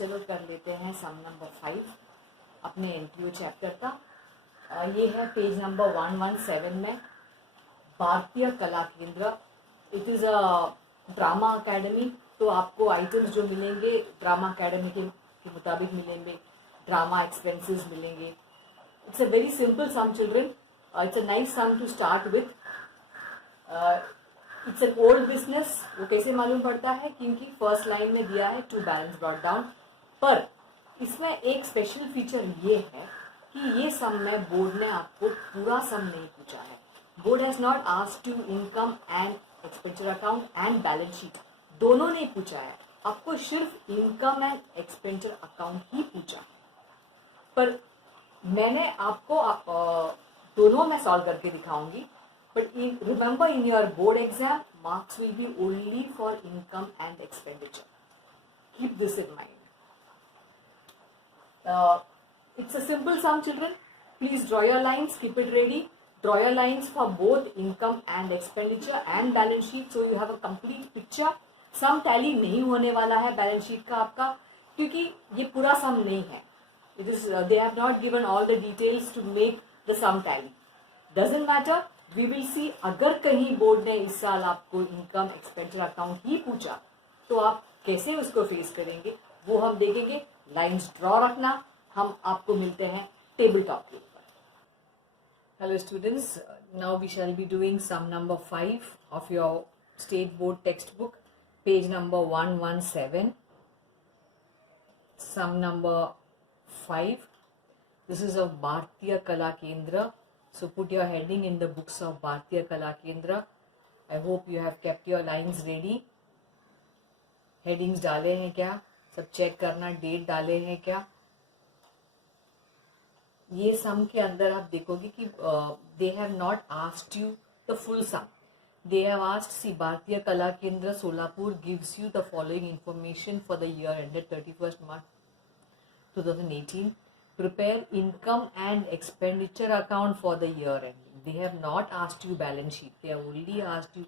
चलो कर लेते हैं सम नंबर 5 अपने एनटीओ चैप्टर का। ये है पेज नंबर 117 में भारतीय कला केंद्र। It is a drama academy. तो आपको आइटम्स जो मिलेंगे ड्रामा अकेडमी के मुताबिक मिलेंगे, ड्रामा एक्सपेंसेस मिलेंगे। It's a very simple sum children, it's a nice sum to start with. It's an old business. वो कैसे मालूम पड़ता है? क्योंकि फर्स्ट लाइन में दिया है टू बैलेंस ब्रॉट डाउन। पर इसमें एक स्पेशल फीचर ये है कि ये सम में बोर्ड ने आपको पूरा सम नहीं पूछा है। Board has not asked you income and expenditure account and balance sheet, दोनों नहीं पूछा है। आपको सिर्फ इनकम एंड एक्सपेंडिचर अकाउंट ही पूछा है। पर मैंने आपको दोनों मैं सॉल्व करके दिखाऊंगी। But remember, in your board exam, marks will be only for income and expenditure. Keep this in mind. It's a simple sum, children. Please draw your lines. Keep it ready. Draw your lines for both income and expenditure and balance sheet, so you have a complete picture. Sum tally नहीं होने वाला है balance sheet का आपका, क्योंकि ये पूरा sum नहीं है. It is they have not given all the details to make the sum tally. Doesn't matter. We will see, अगर कहीं बोर्ड ने इस साल आपको इनकम एक्सपेंडिचर अकाउंट ही पूछा तो आप कैसे उसको फेस करेंगे वो हम देखेंगे। लाइंस ड्रॉ रखना। हम आपको मिलते हैं टेबल टॉप के ऊपर। Hello students, now we shall be doing sum number 5 of your state board text book, page number 117, sum number 5। This is of Bharatiya Kala केंद्र. So put your heading in the books of Bharatiya Kala Kendra. I hope you have kept your lines ready. Headings डाले हैं क्या? सब चेक करना, डेट डाले हैं क्या? ये सम के अंदर आप देखोगे कि they have not asked you the full sum. They have asked, see, Bharatiya Kala Kendra Solapur gives you the following information for the year ended 31st March 2018. Prepare income and expenditure account for the year ending. They have not asked you balance sheet. They have only asked you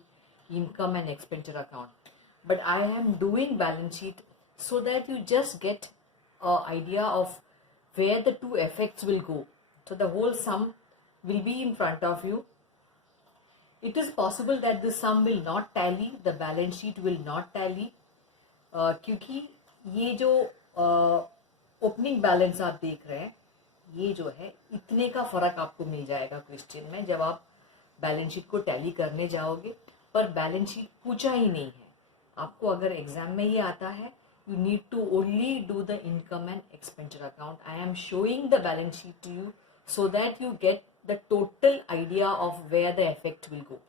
income and expenditure account. But I am doing balance sheet so that you just get an idea of where the two effects will go. So the whole sum will be in front of you. It is possible that this sum will not tally, the balance sheet will not tally, क्योंकि ये जो opening balance आप देख रहे हैं, ये जो है इतने का फर्क आपको मिल जाएगा क्वेश्चन में जब आप बैलेंस शीट को टैली करने जाओगे। पर बैलेंस शीट पूछा ही नहीं है आपको। अगर एग्जाम में ये आता है, you need to only do the income and expenditure account. I am showing the balance sheet to you so that you get the total idea of where the effect will go.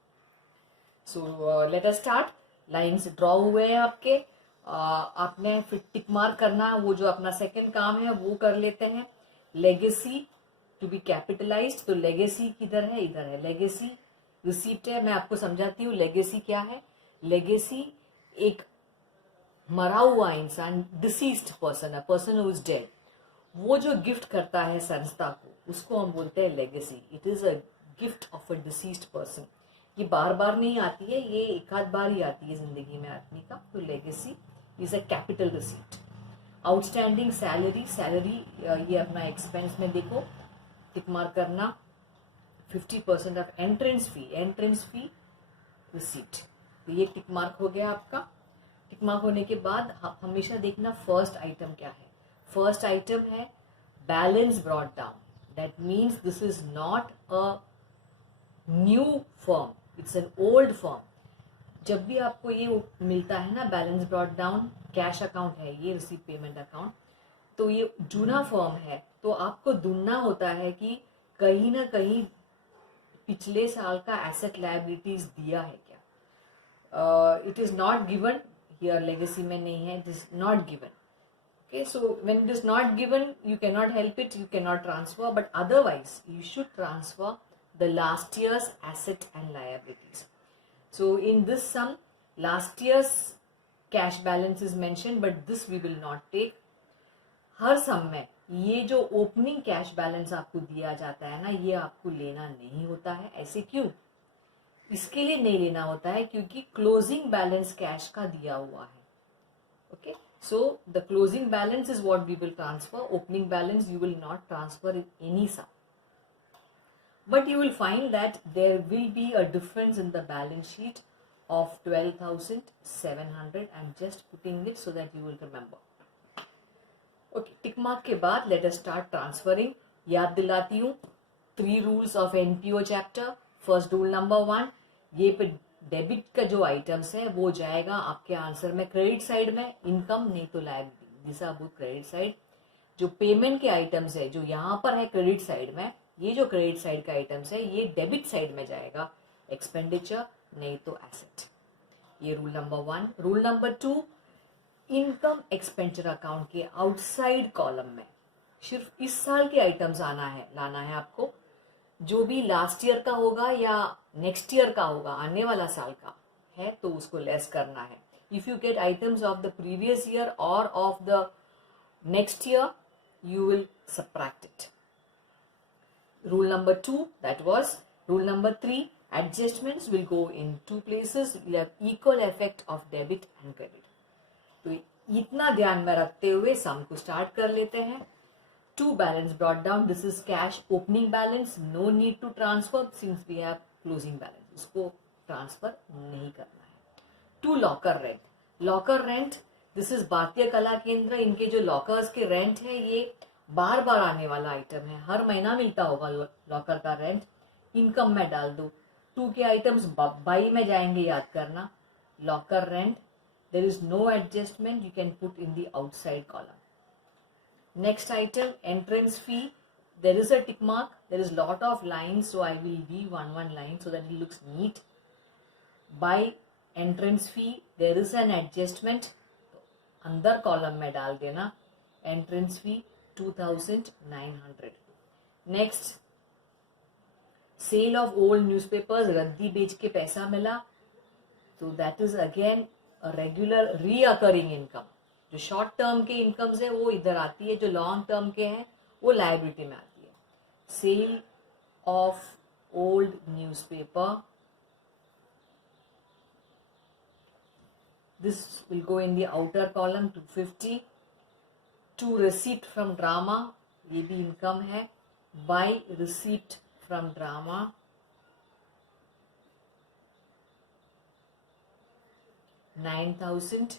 So let us start. Lines draw हुए हैं आपके। आपने फिर tick mark करना, वो जो अपना सेकंड काम है वो कर लेते हैं। लेगेसी टू बी कैपिटलाइज्ड, तो लेगेसी किधर है? इधर है। लेगेसी रिसीप्ट है। मैं आपको समझाती हूँ लेगेसी क्या है। लेगेसी एक मरा हुआ इंसान, deceased person, a person who is dead, वो जो गिफ्ट करता है संस्था को, उसको हम बोलते हैं legacy. It is a gift of a deceased person. ये बार बार नहीं आती है, ये एक आध बार ही आती है जिंदगी में आदमी का। तो legacy is a capital receipt. Outstanding salary, salary ये अपना एक्सपेंस में देखो, टिक मार्क करना। 50% of entrance fee, entrance fee receipt, तो ये टिक मार्क हो गया आपका। टिक मार्क होने के बाद हमेशा देखना फर्स्ट आइटम क्या है। फर्स्ट आइटम है balance brought down. That means this is not a new firm, it's an old firm. जब भी आपको ये मिलता है ना balance brought down, cash account है ये, रिसीव पेमेंट अकाउंट, तो ये जूना फर्म है, तो आपको ढूंढना होता है कि कहीं ना कहीं पिछले साल का एसेट लायबिलिटीज दिया है क्या। It is not given here, legacy में नहीं है, it is not given. Okay, so when it is not given you can not help it, you can not transfer, but otherwise you should transfer the last year's asset and liabilities. So in this sum, last year's cash balance is mentioned, but this we will not take. हर सम में ये जो opening cash balance आपको दिया जाता है ना, ये आपको लेना नहीं होता है। ऐसे क्यों? इसके लिए नहीं लेना होता है क्योंकि क्लोजिंग बैलेंस कैश का दिया हुआ है। Okay, So the closing balance is what we will transfer. Opening balance you will not transfer in any sum. But you will find that there will be a difference in the balance sheet of 12,700. I'm just putting it so that you will remember. Okay, tick mark के बाद let us start transferring. याद दिलाती हूँ 3 rules of NPO chapter. First rule number 1, ये पे डेबिट का जो आइटम्स है वो जाएगा आपके आंसर में क्रेडिट साइड में, इनकम नहीं तो liability, this are both credit side. जो पेमेंट के आइटम्स है जो यहाँ पर है क्रेडिट साइड में, ये जो क्रेडिट साइड का आइटम्स है ये डेबिट साइड में जाएगा, एक्सपेंडिचर नहीं तो एसेट. ये rule number 1. Rule number 2, income expenditure account के आउटसाइड कॉलम में सिर्फ इस साल के आइटम्स लाना है आपको. जो भी लास्ट ईयर का होगा या नेक्स्ट ईयर का होगा, आने वाला साल का है, तो उसको लेस करना है. If you get items of the previous year और of the next year, you will subtract it. Rule number 2, that was. Rule number 3, adjustments will go in 2 places, will have equal effect of debit and credit. तो इतना ध्यान में रखते हुए सम को स्टार्ट कर लेते हैं. 2 balance brought down, this is cash opening balance, no need to transfer since we have closing balance, इसको ट्रांसफर नहीं करना है. 2 locker rent. Locker rent, this is भारतीय कला केंद्र. इनके जो लॉकर्स के रेंट है ये बार बार आने वाला आइटम है, हर महीना मिलता होगा लॉकर का रेंट. इनकम में डाल दो. 2 के आइटम्स बाई में जाएंगे, याद करना. Locker rent, there is no adjustment, you can put in the outside column. Next item, entrance fee. There is a tick mark, there is lot of lines, so I will leave one line so that it looks neat. By entrance fee there is an adjustment, अंदर column में डाल देना. Entrance fee 2,900. Next, sale of old newspapers, रद्दी बेच के पैसा मिला, तो that is again regular recurring income. जो शॉर्ट टर्म के इनकम्स है वो इधर आती है, जो लॉन्ग टर्म के हैं वो लायबिलिटी में आती है. Sale of old newspaper, this will go in the outer column. 250. 2 receipt from drama, ये भी इनकम है. Buy receipt from drama, 9,000.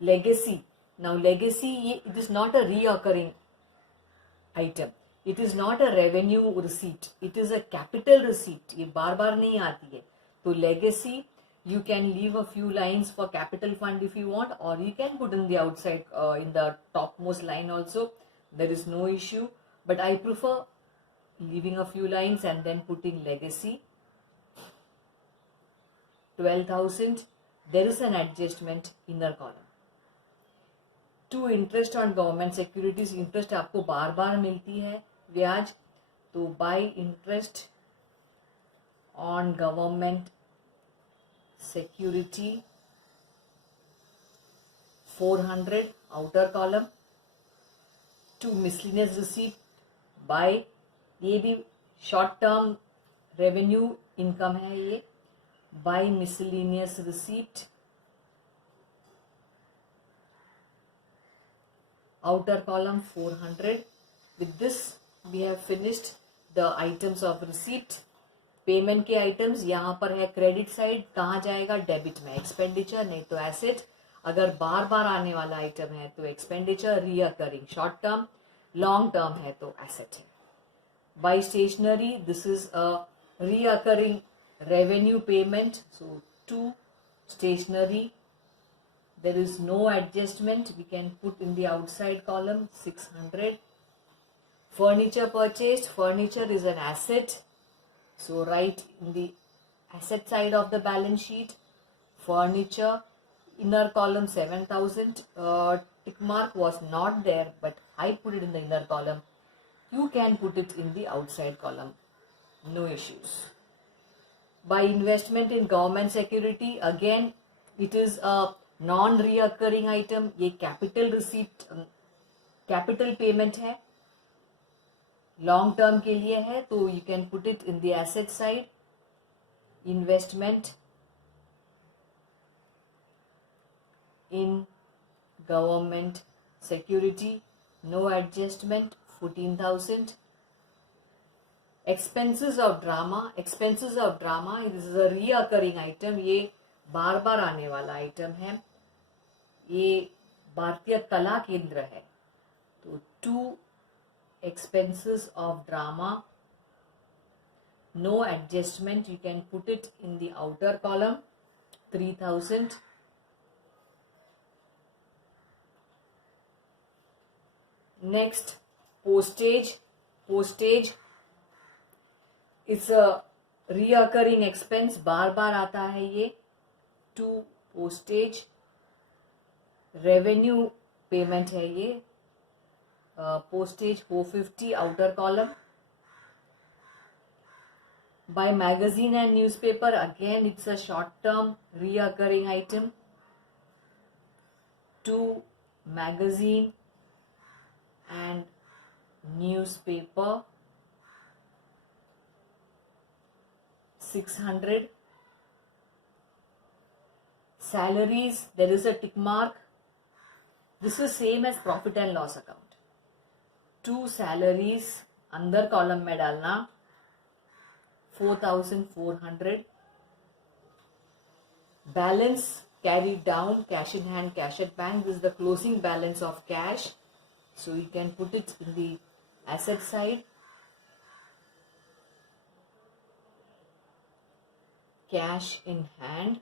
Legacy. Now legacy, it is not a reoccurring item. It is not a revenue receipt. It is a capital receipt. ये बार बार नहीं आती है. तो legacy, you can leave a few lines for capital fund if you want, or you can put in the outside, in the topmost line also. There is no issue, but I prefer leaving a few lines and then putting legacy. 12,000. There is an adjustment, inner column. 2 interest on government securities. Interest आपको बार बार मिलती है, ब्याज. तो buy interest on government security, 400, outer column. 2 miscellaneous receipt, buy, ये भी short term revenue income है. ये buy miscellaneous receipt, outer column 400. With this we have finished the items of receipt. Payment के आइटम्स यहाँ पर है क्रेडिट साइड, कहाँ जाएगा, डेबिट में. एक्सपेंडिचर नहीं तो एसेट. अगर बार बार आने वाला आइटम है तो expenditure, recurring short term, long term है तो एसेट है. By stationery, this is a recurring revenue payment, so 2 stationery, there is no adjustment, we can put in the outside column, 600. Furniture purchased, furniture is an asset, so write in the asset side of the balance sheet, furniture, inner column 7,000. Tick mark was not there, but I put it in the inner column. You can put it in the outside column, no issues. By investment in government security, again it is a non-reoccurring item. ये capital receipt, capital payment है, long term के लिए है, तो you can put it in the asset side. Investment in government security, no adjustment, 14,000. Expenses of drama, this is a reoccurring item, ये बार बार आने वाला item है, ये भारतीय कला केंद्र है, तो 2 expenses of drama, no adjustment, you can put it in the outer column, 3,000. Next, postage is a reoccurring expense, बार बार आता है ये, 2 postage. Revenue payment है ये, postage 450, outer column. By magazine and newspaper, again it's a short term reoccurring item, 2 magazine and newspaper, 600. Salaries, there is a tick mark, this is same as profit and loss account, 2 salaries अंदर column में डालना, 4,400. Balance carried down, cash in hand, cash at bank, this is the closing balance of cash, so you can put it in the asset side. Cash in hand,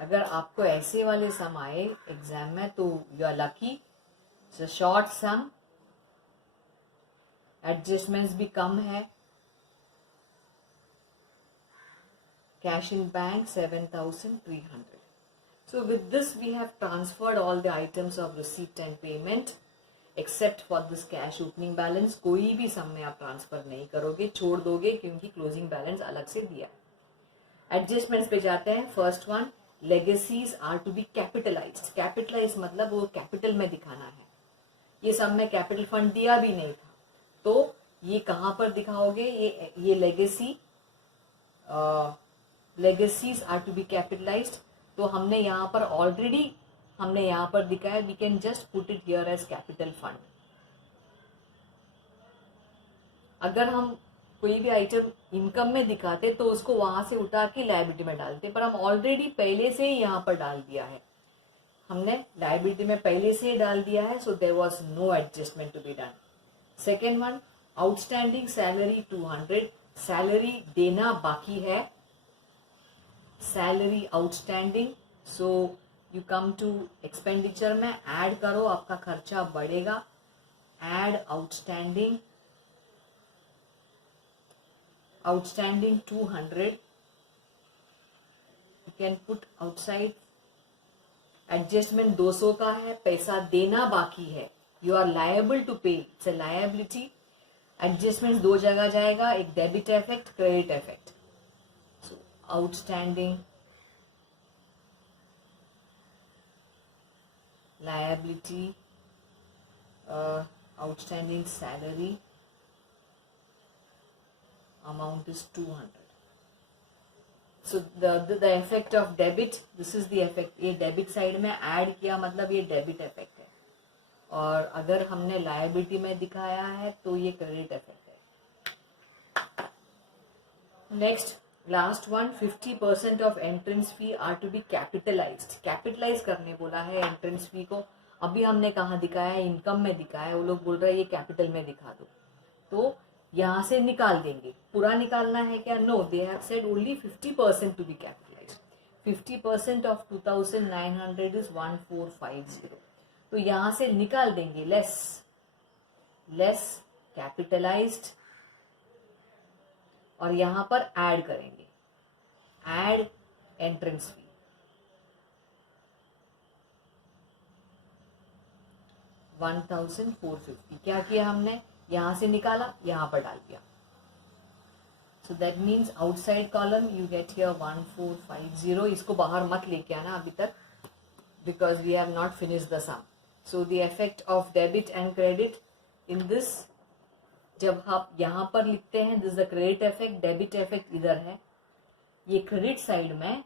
अगर आपको ऐसे वाले सम आए exam में तो you are lucky, it's a short sum, adjustments भी कम है. Cash in bank 7,300. So with this we have transferred all the items of receipt and payment except for this cash opening balance. कोई भी सम में आप ट्रांसफर नहीं करोगे, छोड़ दोगे, क्योंकि क्लोजिंग बैलेंस अलग से दिया. एडजस्टमेंट्स पे जाते हैं. First one, legacies are to be capitalised. Capitalise मतलब वो कैपिटल में दिखाना है. ये सब में कैपिटल फंड दिया भी नहीं था, तो ये कहाँ पर दिखाओगे? ये legacies are to be capitalised. तो हमने यहाँ पर ऑलरेडी दिखाया, we can just put it here as capital fund. अगर हम कोई भी आइटम इनकम में दिखाते तो उसको वहां से उठा के लायबिलिटी में डालते, पर हम ऑलरेडी पहले से ही यहाँ पर डाल दिया है. हमने लायबिलिटी में पहले से ही डाल दिया है, so there was no adjustment to be done. Second one, outstanding salary 200. Salary देना बाकी है, salary outstanding. So you come to expenditure में ऐड करो, आपका खर्चा बढ़ेगा. Add outstanding 200. You can put outside. Adjustment 200 का है, पैसा देना बाकी है, you are liable to pay, it's a liability. Adjustment 2 जगह जाएगा, एक debit effect, credit effect. So outstanding liability, outstanding salary amount is 200. So the effect of debit, this is the effect. ये डेबिट साइड में ऐड किया मतलब ये debit effect है, और अगर हमने लायबिलिटी में दिखाया है तो ये क्रेडिट इफेक्ट है. Next, last one, 50% of entrance fee are to be capitalised. Capitalise करने बोला है एंट्रेंस फी को. अभी हमने कहाँ दिखाया है? इनकम में दिखाया है. वो लोग बोल रहे हैं ये कैपिटल में दिखा दो, तो यहाँ से निकाल देंगे. पूरा निकालना है क्या? No, they have said only 50% to be capitalised. 50% of 2,900 is 1,450. तो यहाँ से निकाल देंगे लेस कैपिटलाइज्ड, और यहां पर ऐड करेंगे, ऐड एंट्रेंस फी. $1,450. क्या किया हमने? यहां से निकाला, यहां पर डाल दिया. So that means outside column you get here 1,450. इसको बाहर मत लेके आना अभी तक, because we have not finish the sum. So the effect of debit and credit in this, जब आप यहां पर लिखते हैं this the credit effect, debit effect इधर है. ये क्रेडिट साइड में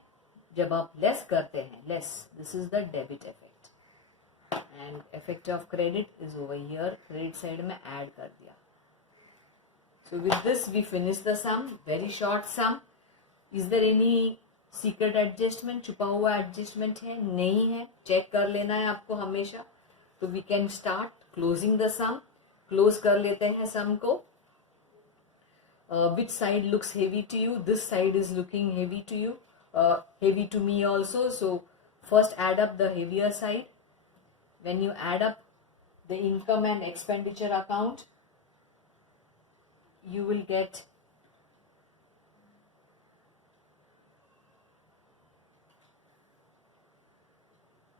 जब आप लेस करते हैं, less, this is the debit effect. and effect of credit is over here, credit side में add कर दिया. So with this we finish the sum, very short sum. Is there any secret adjustment, छुपा हुआ adjustment है? नहीं है, check कर लेना है आपको हमेशा. तो we can start closing the sum. Close कर लेते हैं sum को. Which side looks heavy to you? This side is looking heavy to you, heavy to me also. So first add up the heavier side. When you add up the income and expenditure account, you will get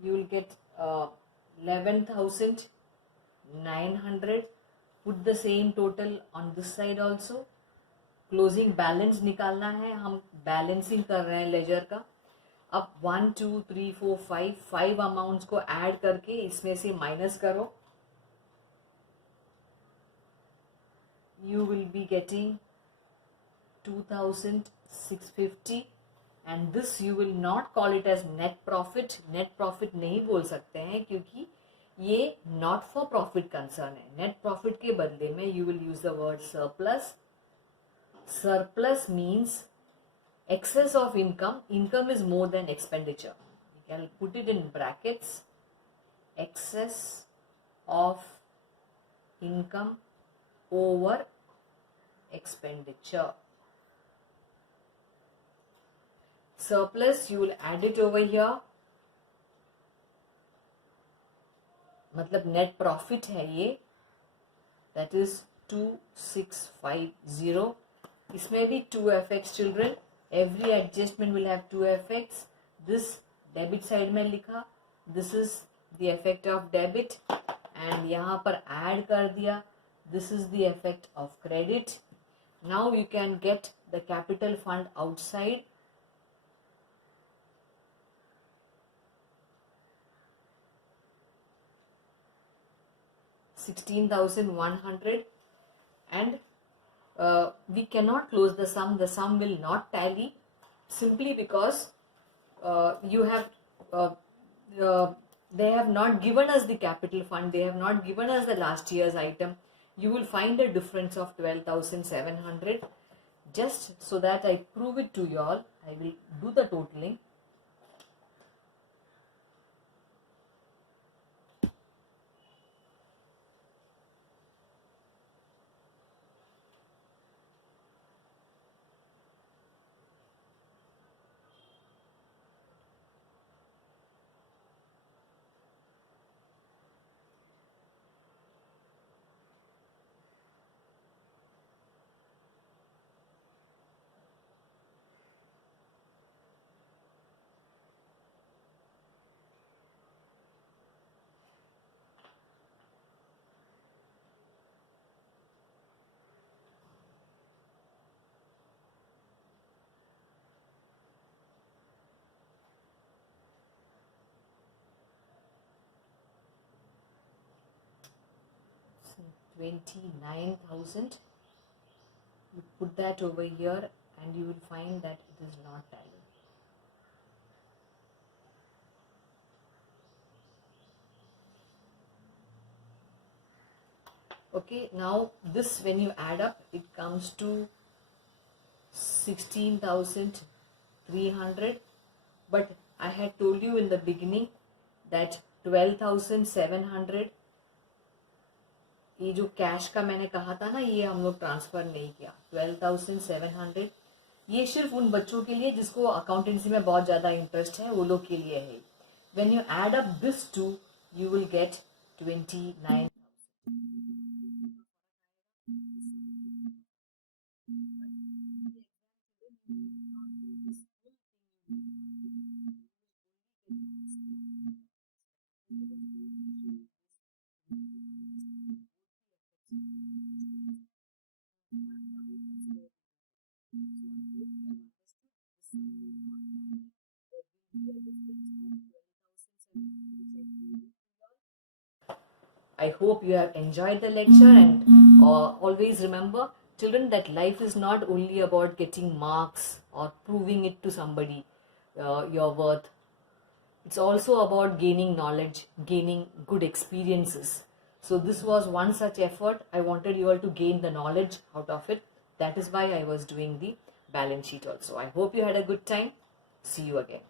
you will get 11,900. Put the same total on this side also. Closing balance निकालना है, हम बैलेंसिंग कर रहे हैं लेजर का. अब 1 2 3 4 5 अमाउंट्स को ऐड करके इसमें से माइनस करो. You will be getting 2,650 and this you will not call it as net profit. Net profit नहीं बोल सकते हैं क्योंकि ये नॉट फॉर प्रॉफिट कंसर्न है. नेट प्रॉफिट के बदले में you will use the word surplus. Surplus means excess of income. Income is more than expenditure. You can put it in brackets. Excess of income over expenditure. Surplus, you will add it over here. मतलब net profit है ये. That is 2,650. इसमें भी 2 effects children. Every adjustment will have 2 effects. This debit side में लिखा, this is the effect of debit, and यहाँ पर add कर दिया, this is the effect of credit. Now you can get the capital fund outside. $16,100, and we cannot close the sum. The sum will not tally simply because you have they have not given us the capital fund. They have not given us the last year's item. You will find a difference of 12,700. Just so that I prove it to you all, I will do the totaling. So 29,000. You put that over here and you will find that it is not tallied. Okay, now this when you add up, it comes to 16,300. But I had told you in the beginning that 12,700, ये जो कैश का मैंने कहा था ना, ये हम लोग ट्रांसफर नहीं किया. 12,700 ये सिर्फ उन बच्चों के लिए जिसको अकाउंटेंसी में बहुत ज़्यादा इंटरेस्ट है, वो लोग के लिए है. When you add up this to, you will get 29. I hope you have enjoyed the lecture, and always remember, children, that life is not only about getting marks or proving it to somebody, your worth. It's also about gaining knowledge, gaining good experiences. So this was one such effort. I wanted you all to gain the knowledge out of it. That is why I was doing the balance sheet also. I hope you had a good time. See you again.